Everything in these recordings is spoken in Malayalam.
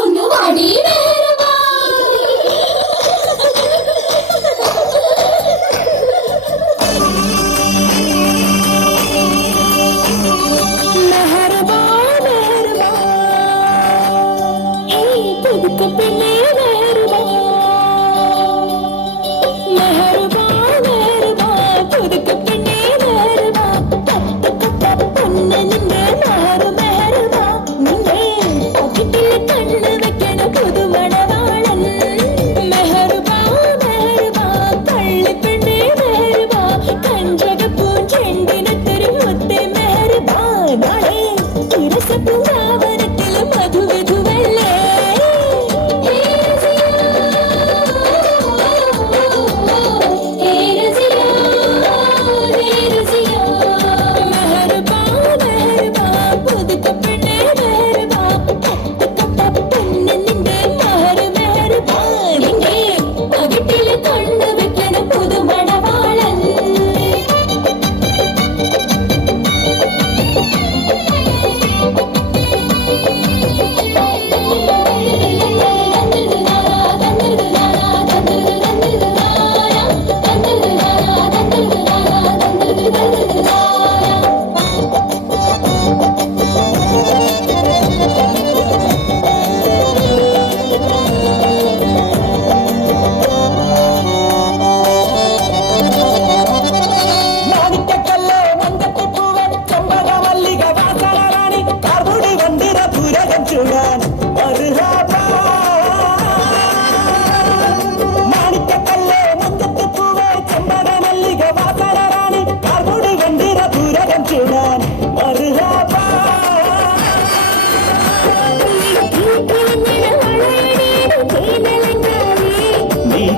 ഒന്ന് വാടി മെഹർബാ മെഹർബാ മെഹർബാ ഹേ പുതുക്ക പെണ്ണേ മെഹർബാ മെഹർബാ മെഹർബാ പുതുക്ക പെണ്ണേ മെഹർബാ പൊന്നെ നിന്റെ മെഹർ മെഹർബാ നിന്റെ പോക്കറ്റിൽ കണ്ണ് വെക്കണ പുതുമണവാളൻ മെഹർബാ മെഹർബാ കള്ളിപ്പെണ്ണേ മെഹർബാ കഞ്ചകപ്പൂ ചെണ്ടിനത്തൊരു മുത്തേ മെഹർബാ നാളെ ഇരസപ്പൂങ്കാവനത്തിൽ മധുവിധുവല്ലേ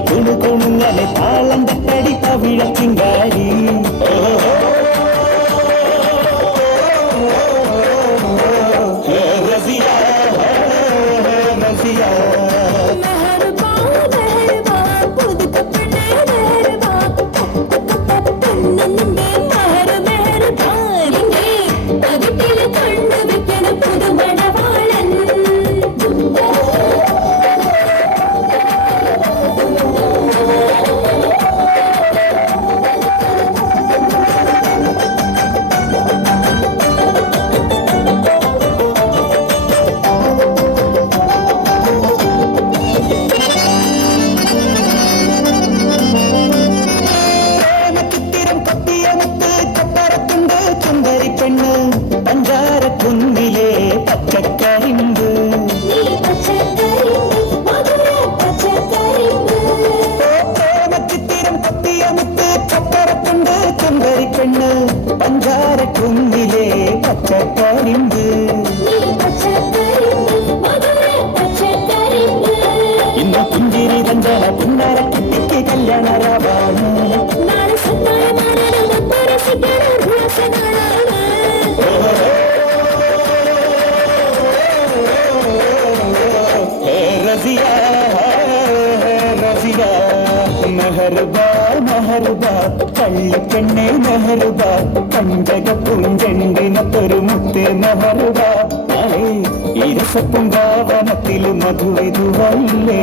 കുണുകുണുങ്ങനെ താളം തട്ടടി കവിഴച്ചിങ്കാരി റസിയ റസിയ മെഹർബാ മെഹർബാ പുതുക്ക പെണ്ണേ മെഹർബാ പൊന്നെ നിന്റെ മെഹർ മെഹർബാ നിന്റെ പോക്കറ്റിൽ കണ്ണ് വെക്കണ പുതുമണവാളൻ പഞ്ചാരക്കുന്നിലെ പച്ചക്കരിമ്പ് പ്രേമച്ചിത്തിരം കൊത്തിയമുത്ത് ചക്കരക്കുണ്ട് ചുണ്ടരിപ്പെണ്ണ് പഞ്ചാരക്കുന്നിലെ പച്ചക്കരിമ്പ് ഇന്ന് പുഞ്ചിരി തഞ്ചന പുന്നര കുട്ടിക്ക് കല്യാണരാവാണ് മെഹർബാ മെഹർബാ കള്ളിപ്പെണ്ണേ മെഹർബാ കഞ്ചകപ്പൂഞ്ചെണ്ടിനത്തൊരു മുത്തേ മെഹർബാ നാളെ ഇരസപ്പൂങ്കാവനത്തിൽ മധുവിധുവല്ലേ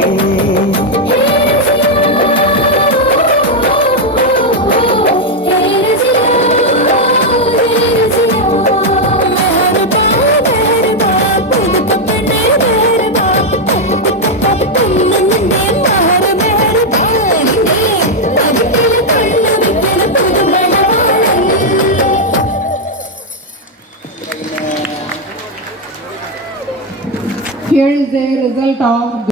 Here is the result of